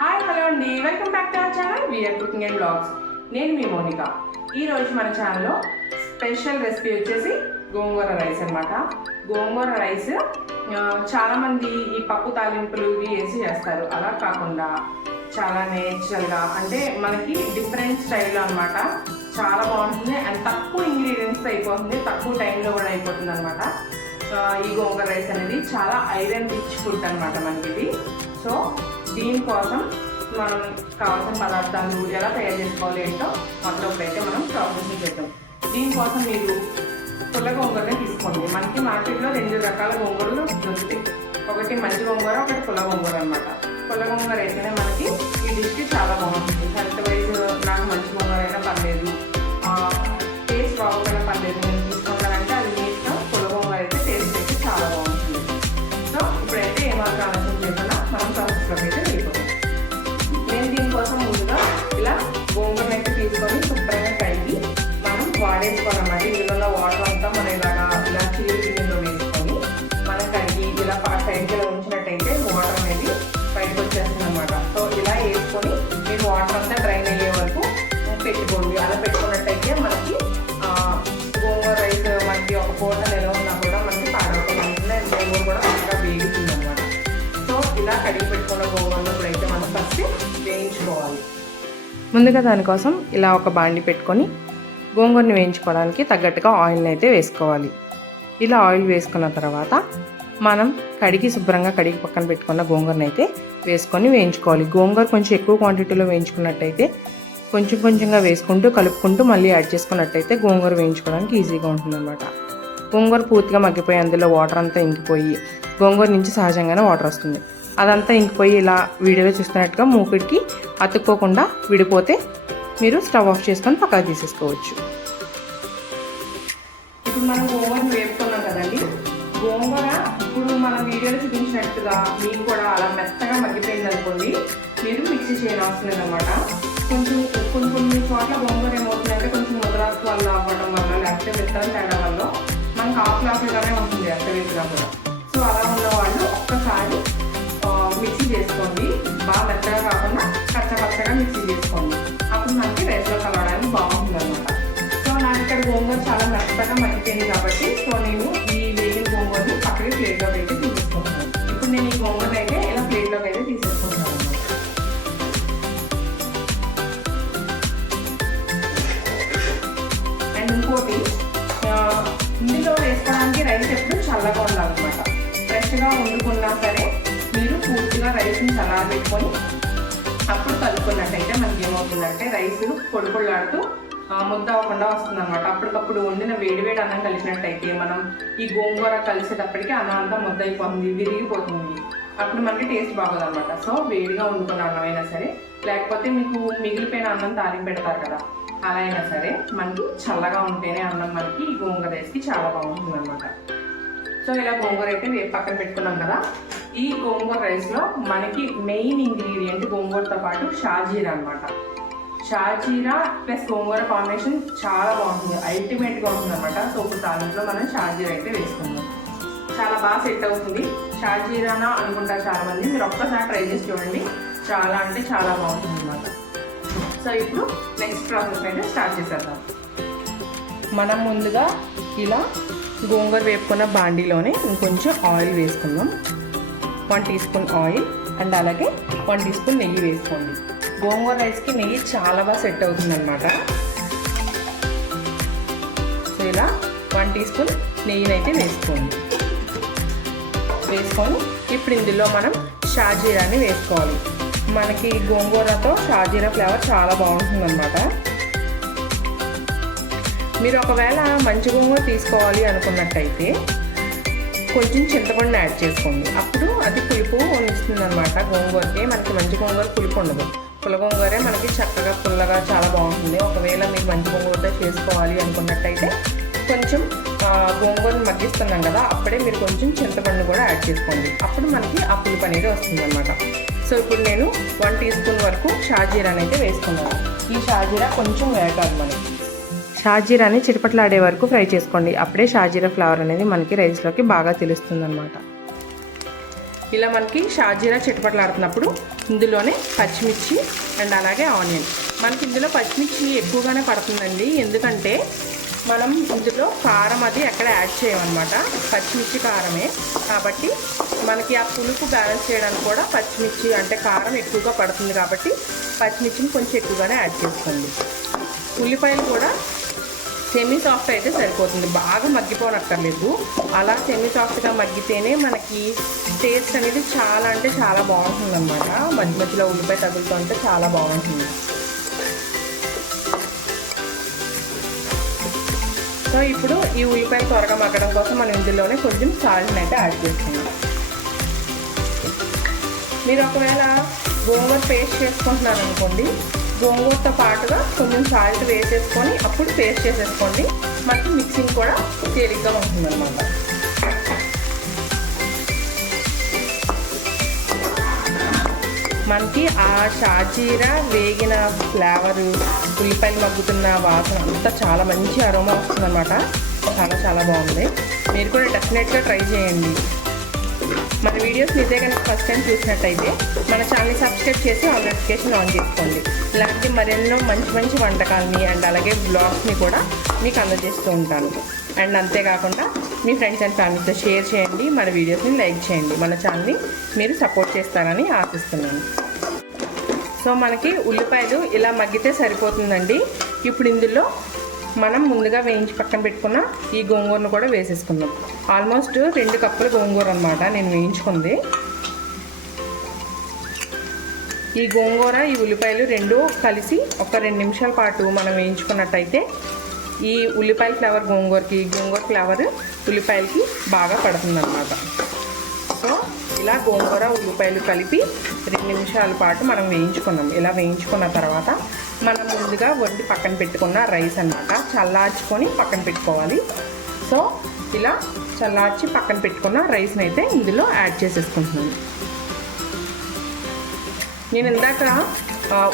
Hi hello అండి, welcome back to our channel VR cooking and vlogs. నేను మీ Monica. ఈరోజు మన ఛానల్లో స్పెషల్ రెసిపీ వచ్చేసి గోంగూర రైస్ అనమాట. గోంగూర రైస్ చాలామంది ఈ పప్పు తాలింపులు ఇవి వేసి చేస్తారు. అలా కాకుండా చాలా నేచురల్గా, అంటే మనకి డిఫరెంట్ స్టైల్లో అనమాట. చాలా బాగుంటుంది అండ్ తక్కువ ఇంగ్రీడియంట్స్ అయిపోతుంది, తక్కువ టైంలో కూడా అయిపోతుంది అనమాట. ఈ గోంగూర రైస్ అనేది చాలా ఐరన్ రిచ్ ఫుడ్ అనమాట మనకి ఇది. సో దీనికోసం మనం కావాల్సిన పదార్థాలు ఎలా తయారు చేసుకోవాలి ఏంటో మొదలప్పుడైతే మనం ప్రాసెస్ చేద్దాం. దీనికోసం మీరు పుల్ల గోంగూరనే తీసుకోండి. మనకి మార్కెట్లో 2 రకాల గోంగూరలు దొరుకుతాయి. ఒకటి మంచి గోంగూర, ఒకటి పుల్ల గోంగూర అనమాట. పుల్ల గోంగూర అయితేనే మనకి ఈ డిష్కి చాలా బాగుంటుంది. హెల్త్ వైజ్ నాకు మంచి గోంగూర అయినా పర్లేదు, టేస్ట్ బాగోకపోయినా పర్లేదు, నేను తీసుకుంటానంటే అది మీ ఇష్టం. పుల్ల గోంగూర అయితే టేస్ట్ అయితే చాలా బాగుంటుంది. సో ఇప్పుడైతే ఏమాత్రం ఆలోచన చేయకుండా మనం ప్రాసెస్లోకి అయితే వెళ్ళిపోతాం. నేను దీనికోసం ముందుగా ఇలా గోంగూరను అయితే తీసుకొని శుభ్రంగా కడిగి మనం వాడేసుకోవాలన్నమాట. ఇందులో వాటర్ అంతా మనం ఇలా చిల్లులో వేసుకొని మనం కడిగి ఇలా సైడ్కి ఇలా ఉంచినట్టయితే వాటర్ అనేది బయటకు వచ్చేస్తుంది అనమాట. సో ఇలా వేసుకొని మీరు వాటర్ అంతా డ్రైన్ అయ్యే వరకు పెట్టుకోండి. అలా పెట్టుకున్నట్టయితే మనకి గోంగూర రైస్ మనకి ఒక పూట నిలవ ఉన్నా కూడా మనకి పాడవకుండా గోంగూర కూడా బాగా వేగుతుంది అనమాట. సో ఇలా కడిగి పెట్టుకున్న గోంగూరలో ఇప్పుడైతే మనం ఫస్ట్ వేయించుకోవాలి. ముందుగా దానికోసం ఇలా ఒక బాండి పెట్టుకొని గోంగూరని వేయించుకోవడానికి తగ్గట్టుగా ఆయిల్ని అయితే వేసుకోవాలి. ఇలా ఆయిల్ వేసుకున్న తర్వాత మనం శుభ్రంగా కడిగి పక్కన పెట్టుకున్న గోంగూరని అయితే వేసుకొని వేయించుకోవాలి. గోంగూర కొంచెం ఎక్కువ క్వాంటిటీలో వేయించుకున్నట్టయితే కొంచెం కొంచెంగా వేసుకుంటూ కలుపుకుంటూ మళ్ళీ యాడ్ చేసుకున్నట్టయితే గోంగూర వేయించుకోవడానికి ఈజీగా ఉంటుందన్నమాట. గోంగూర పూర్తిగా మగ్గిపోయి అందులో వాటర్ అంతా ఇంకిపోయి గోంగూర నుంచి సహజంగానే వాటర్ వస్తుంది. అదంతా ఇంకిపోయి ఇలా వీడియోలో చూస్తున్నట్టుగా మూకుడికి అతుక్కోకుండా విడిపోతే మీరు స్టవ్ ఆఫ్ చేసుకొని పక్కకు తీసేసుకోవచ్చు. ఇప్పుడు మనం గోంగూరను వేపుకున్నాం కదండి. గోంగూర ఇప్పుడు మనం వీడియోలో చూపించినట్టుగా మీకు కూడా అలా మెత్తగా మగ్గిపోయింది అనుకోండి, మీరు మిక్సీ చేయనవసరం లేదన్నమాట. కొన్ని చోట్ల గోంగూర ఏమవుతుందంటే కొంచెం ముద్రాకు వల్ల అవ్వడం వల్ల లేకపోతే విత్తనం తేడా వల్ల మనకు ఆకులాకులుగానే ఉంటుంది అత్తవేసినా కూడా. సో అలా ఉన్న వాళ్ళు ఒక్కసారి మిక్సీ చేసుకోండి. బాగా మెత్తగా కాకుండా కచ్చపచ్చగా మిక్సీ చేసుకోండి. అప్పుడు మనకి రైస్లో కలవడానికి బాగుంటుంది అనమాట. సో నాకు ఇక్కడ గోంగూర చాలా మెత్తగా మగ్గిపోయింది కాబట్టి సో నేను ఈ వేగిన గోంగూరని పక్కకి ప్లేట్లోకి అయితే తీసేసుకుంటున్నాను. ఇప్పుడు నేను ఈ గోంగూరని అయితే ఇలా ప్లేట్లోకి అయితే తీసేసుకుంటున్నాను అనమాట. అండ్ ఇంకోటి, ఇందులో వేసుకోవడానికి రైస్ ఎప్పుడు చల్లగా ఉండాలన్నమాట. ఫ్రెష్గా వండుకున్నా సరే మీరు పూర్తిగా రైస్ని చల్లారబెట్టుకొని అప్పుడు కలుపుకున్నట్టయితే మనకి ఏమవుతుందంటే రైస్ పొడి పొడిలాడుతూ ముద్ద అవ్వకుండా వస్తుంది అనమాట. అప్పటికప్పుడు వండిన వేడివేడి అన్నం కలిపినట్టయితే మనం ఈ గోంగూర కలిసేటప్పటికి అన్నం అంతా ముద్ద అయిపోతుంది, విరిగిపోతుంది. అప్పుడు మనకి టేస్ట్ బాగోదు అనమాట. సో వేడిగా వండుకున్న అన్నం అయినా సరే, లేకపోతే మీకు మిగిలిపోయిన అన్నం తాలింపు పెడతారు కదా, అలా అయినా సరే మనకి చల్లగా ఉంటేనే అన్నం మనకి ఈ గోంగూర రైస్కి చాలా బాగుంటుంది అనమాట. సో ఇలా గోంగూర అయితే పక్కన పెట్టుకున్నాం కదా. ఈ గోంగూర రైస్లో మనకి మెయిన్ ఇంగ్రీడియంట్ గోంగూరతో పాటు షాజీరా అనమాట. షాజీరా ప్లస్ గోంగూర కాంబినేషన్ చాలా బాగుంటుంది, అల్టిమేట్గా ఉంటుంది అనమాట. సో ఇప్పుడు తాలింపులో మనం షాజీరా అయితే వేసుకుందాం. చాలా బాగా సెట్ అవుతుంది. షాజీరానా అనుకుంటారు చాలామంది, మీరు ఒక్కసారి ట్రై చేసి చూడండి. చాలా అంటే చాలా బాగుంటుంది అనమాట. సో ఇప్పుడు నెక్స్ట్ ప్రాసెస్ అయితే స్టార్ట్ చేసేద్దాం. మనం ముందుగా ఇలా గోంగూర వేపుకున్న బాండీలోనే ఇంకొంచెం ఆయిల్ వేసుకుందాం. 1 టీ స్పూన్ ఆయిల్ అండ్ అలాగే 1 టీ స్పూన్ నెయ్యి వేసుకోండి. గోంగూర రైస్కి నెయ్యి చాలా బాగా సెట్ అవుతుంది అనమాట. సో ఇలా 1 టీ స్పూన్ నెయ్యిని అయితే వేసుకోండి. వేసుకొని ఇప్పుడు ఇందులో మనం షాజీరాని వేసుకోవాలి. మనకి గోంగూరతో షాజీరా ఫ్లేవర్ చాలా బాగుంటుంది అనమాట. మీరు ఒకవేళ మంచి గోంగూర తీసుకోవాలి అనుకున్నట్టయితే కొంచెం చింతపండు యాడ్ చేసుకోండి. అప్పుడు అది పులుపు ఇస్తుంది అనమాట. గోంగూరకి మనకి మంచి గోంగూర పులుపు ఉండదు. పుల్ల గోంగూరే మనకి చక్కగా పుల్లగా చాలా బాగుంటుంది. ఒకవేళ మీరు మంచి గోంగూరతో చేసుకోవాలి అనుకున్నట్టయితే కొంచెం గోంగూరను మగ్గిస్తున్నాం కదా, అప్పుడే మీరు కొంచెం చింతపండు కూడా యాడ్ చేసుకోండి. అప్పుడు మనకి ఆ పులుపు అనేది వస్తుంది అనమాట. సో ఇప్పుడు నేను 1 టీ స్పూన్ వరకు షాజీరాని అయితే వేసుకున్నాను. ఈ షాజీరా కొంచెం వేగాలి. మనకి షాజీరాని చిటపట్లాడే వరకు ఫ్రై చేసుకోండి. అప్పుడే షాజీరా ఫ్లేవర్ అనేది మనకి రైస్లోకి బాగా తెలుస్తుంది అనమాట. ఇలా మనకి షాజీరా చిటపటలాడుతున్నప్పుడు ఇందులోనే పచ్చిమిర్చి అండ్ అలాగే ఆనియన్. మనకి ఇందులో పచ్చిమిర్చి ఎక్కువగానే పడుతుందండి, ఎందుకంటే మనం ఇందులో కారం అది ఎక్కడ యాడ్ చేయమన్నమాట, పచ్చిమిర్చి కారమే. కాబట్టి మనకి ఆ పులుపు బ్యాలెన్స్ చేయడానికి కూడా పచ్చిమిర్చి అంటే కారం ఎక్కువగా పడుతుంది, కాబట్టి పచ్చిమిర్చిని కొంచెం ఎక్కువగానే యాడ్ చేసుకోండి. ఉల్లిపాయలు కూడా సెమీ సాఫ్ట్ అయితే సరిపోతుంది, బాగా మగ్గిపోనక్కర్లేదు. అలా సెమీ సాఫ్ట్గా మగ్గితేనే మనకి టేస్ట్ అనేది చాలా అంటే చాలా బాగుంటుంది అన్నమాట. మధ్య మధ్యలో ఉల్లిపాయ తగులుతూ ఉంటే చాలా బాగుంటుంది. సో ఇప్పుడు ఈ ఉల్లిపాయలు త్వరగా మగ్గడం కోసం మనం ఇందులోనే కొంచెం సాల్ట్ని అయితే యాడ్ చేస్తున్నాం. మీరు ఒకవేళ గోంగూర పేస్ట్ చేసుకుంటున్నారు అనుకోండి, గోంగూరతో పాటుగా కొంచెం సాల్ట్ వేసేసుకొని అప్పుడు పేస్ట్ చేసేసుకోండి, మనకి మిక్సింగ్ కూడా తేలిగ్గా ఉంటుందన్నమాట. మనకి ఆ షాజీరా వేగిన ఫ్లేవరు, ఉల్లిపాయలు మగ్గుతున్న వాసన అంతా చాలా మంచి అరోమా వస్తుందన్నమాట. చాలా బాగుంది. మీరు కూడా డెఫినెట్గా ట్రై చేయండి. మన వీడియోస్ ఇదే కనుక ఫస్ట్ టైం చూసినట్టయితే మన ఛానల్ని సబ్స్క్రైబ్ చేసి ఆల్ నోటిఫికేషన్ ఆన్ చేసుకోండి. ఇలాంటి మరెన్నో మంచి వంటకాలని అండ్ అలాగే బ్లాగ్స్ని కూడా మీకు అందజేస్తూ ఉంటాను. అండ్ అంతేకాకుండా మీ ఫ్రెండ్స్ అండ్ ఫ్యామిలీతో షేర్ చేయండి, మన వీడియోస్ని లైక్ చేయండి. మన ఛానల్ని మీరు సపోర్ట్ చేస్తారని ఆశిస్తున్నాను. సో మనకి ఉల్లిపాయలు ఇలా మగ్గితే సరిపోతుందండి. ఇప్పుడు ఇందులో మనం ముందుగా వేయించి పక్కన పెట్టుకున్న ఈ గోంగూరను కూడా వేసేసుకుందాం. ఆల్మోస్ట్ 2 కప్పుల గోంగూర అనమాట నేను వేయించుకుంది. ఈ గోంగూర ఈ ఉల్లిపాయలు రెండు కలిసి ఒక 2 నిమిషాల పాటు మనం వేయించుకున్నట్టయితే ఈ ఉల్లిపాయల ఫ్లేవర్ గోంగూరకి, గోంగూర ఫ్లేవర్ ఉల్లిపాయలకి బాగా పడుతుందన్నమాట. సో ఇలా గోంగూర ఉల్లిపాయలు కలిపి 2 నిమిషాల పాటు మనం వేయించుకున్నాం. ఇలా వేయించుకున్న తర్వాత మనం ముందుగా వండి పక్కన పెట్టుకున్న రైస్ అన్నమాట చల్లార్చుకొని పక్కన పెట్టుకోవాలి. సో ఇలా చల్లార్చి పక్కన పెట్టుకున్న రైస్ని అయితే ఇందులో యాడ్ చేసేసుకుంటున్నాను. నేను ఇందాక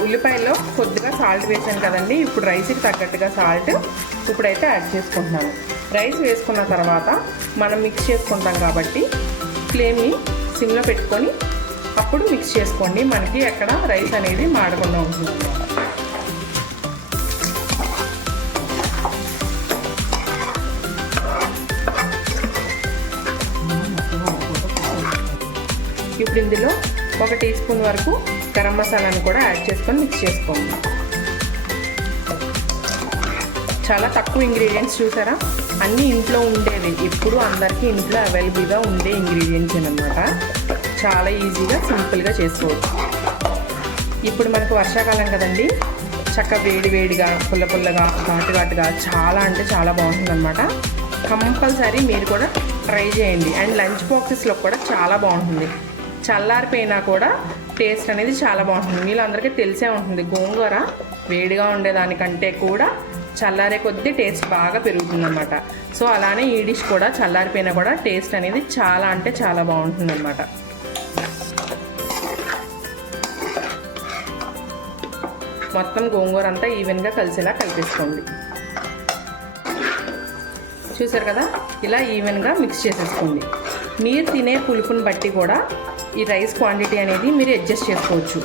ఉల్లిపాయల్లో కొద్దిగా సాల్ట్ వేసాను కదండి, ఇప్పుడు రైస్కి తగ్గట్టుగా సాల్ట్ ఇప్పుడైతే యాడ్ చేసుకుంటున్నాను. రైస్ వేసుకున్న తర్వాత మనం మిక్స్ చేసుకుంటాం కాబట్టి ఫ్లేమ్ని సిమ్లో పెట్టుకొని అప్పుడు మిక్స్ చేసుకోండి, మనకి ఎక్కడ రైస్ అనేది మాడకుండా ఉంటుంది అన్నమాట. ఇప్పుడు ఇందులో 1 టీ స్పూన్ వరకు గరం మసాలాను కూడా యాడ్ చేసుకొని మిక్స్ చేసుకోండి. చాలా తక్కువ ఇంగ్రీడియంట్స్, చూసారా, అన్నీ ఇంట్లో ఉండేవి, ఇప్పుడు అందరికీ ఇంట్లో అవైలబుల్గా ఉండే ఇంగ్రీడియంట్స్ అన్నమాట. చాలా ఈజీగా సింపుల్గా చేసుకోవచ్చు. ఇప్పుడు మనకు వర్షాకాలం కదండి, చక్కగా వేడిగా పుల్లగా ఘాటుగా చాలా అంటే చాలా బాగుంటుందన్నమాట. కంపల్సరీ మీరు కూడా ట్రై చేయండి. అండ్ లంచ్ బాక్సెస్లో కూడా చాలా బాగుంటుంది. చల్లారిపోయినా కూడా టేస్ట్ అనేది చాలా బాగుంటుంది. మీలో అందరికీ తెలిసే ఉంటుంది, గోంగూర వేడిగా ఉండేదానికంటే కూడా చల్లారే కొద్దీ టేస్ట్ బాగా పెరుగుతుందన్నమాట. సో అలానే ఈ డిష్ కూడా చల్లారిపోయినా కూడా టేస్ట్ అనేది చాలా అంటే చాలా బాగుంటుందన్నమాట. మొత్తం గోంగూర అంతా ఈవెన్గా కలిసేలా కలిపేసుకోండి. చూసారు కదా, ఇలా ఈవెన్గా మిక్స్ చేసేసుకోండి. మీరు తినే పులుపుని బట్టి కూడా ఈ రైస్ క్వాంటిటీ అనేది మీరు అడ్జస్ట్ చేసుకోవచ్చు.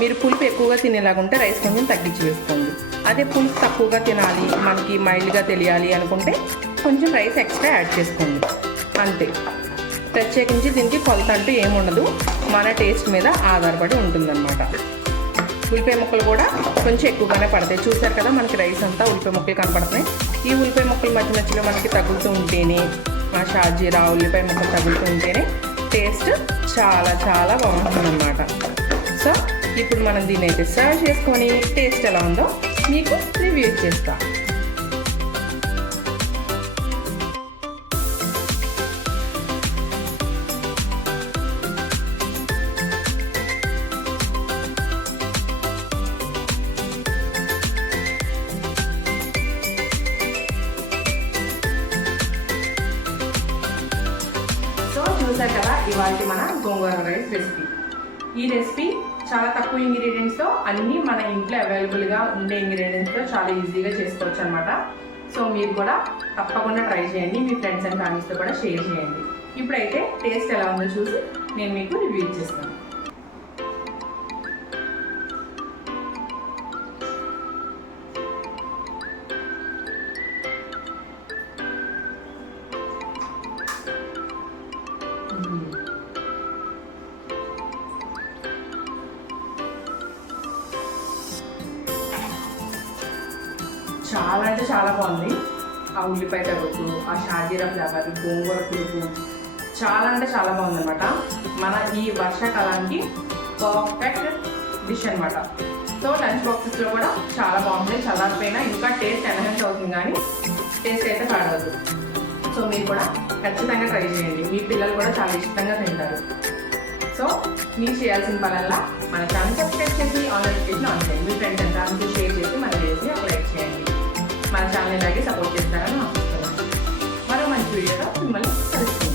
మీరు పులుపు ఎక్కువగా తినేలాగుంటే రైస్ కొంచెం తగ్గించి వేసుకోండి. అదే పులుపు తక్కువగా తినాలి, మనకి మైల్డ్గా తెలియాలి అనుకుంటే కొంచెం రైస్ ఎక్స్ట్రా యాడ్ చేసుకోండి, అంతే. ప్రత్యేకించి దీనికి కొలత అంటూ ఏముండదు, మన టేస్ట్ మీద ఆధారపడి ఉంటుందన్నమాట. ఉల్లిపాయ ముక్కలు కూడా కొంచెం ఎక్కువగానే పడతాయి. చూసారు కదా, మనకి రైస్ అంతా ఉల్లిపాయ ముక్కలు కనపడుతున్నాయి. ఈ ఉల్లిపాయ ముక్కలు మధ్యలో మనకి తగులుతూ ఉంటేనే, ఆ షాజీరా ఉల్లిపాయ ముక్కలు తగులుతూ ఉంటేనే టేస్ట్ చాలా బాగుంటుందన్నమాట. సో ఇప్పుడు మనం దీన్ని అయితే సర్వ్ చేసుకొని టేస్ట్ ఎలా ఉందో మీకు రివ్యూ చేస్తా. చూసారు కదా, ఇవాళ మన గోంగూర రైస్ రెసిపీ. ఈ రెసిపీ చాలా తక్కువ ఇంగ్రీడియంట్స్తో అన్నీ మన ఇంట్లో అవైలబుల్గా ఉండే ఇంగ్రీడియంట్స్తో చాలా ఈజీగా చేసుకోవచ్చు అనమాట. సో మీరు కూడా తప్పకుండా ట్రై చేయండి, మీ ఫ్రెండ్స్ అండ్ ఫ్యామిలీస్తో కూడా షేర్ చేయండి. ఇప్పుడైతే టేస్ట్ ఎలా ఉందో చూసి నేను మీకు రివ్యూ ఇచ్చేస్తాను. చాలా అంటే చాలా బాగుంది. ఆ ఉల్లిపాయ తరుగుతూ, ఆ షాజీరా ఫ్లేవర్, గోంగూర పులుపు చాలా అంటే చాలా బాగుందన్నమాట. మన ఈ వర్షాకాలానికి పర్ఫెక్ట్ డిష్ అనమాట. సో లంచ్ బాక్సెస్లో కూడా చాలా బాగుంది. చల్లారిపోయినా ఇంకా టేస్ట్ ఎన్హాన్స్ అవుతుంది, కానీ టేస్ట్ అయితే పాడవద్దు. సో మీరు కూడా ఖచ్చితంగా ట్రై చేయండి. మీ పిల్లలు కూడా చాలా ఇష్టంగా తింటారు. సో మీరు చేయాల్సిన పనల్లా మన ఛానల్ సబ్స్క్రైబ్ చేసి ఆన్లైన్ నోటిఫికేషన్ ఆన్ చేయండి. మీ ఫ్రెండ్స్ అంతా షేర్ చేసి మన చేసి ఒక లైక్ చేయండి. మన ఛానల్ ఇలాగే సపోర్ట్ చేస్తారని ఆశిస్తున్నాను. మరో మంచి వీడియోతో మిమ్మల్ని కలుస్తున్నాను.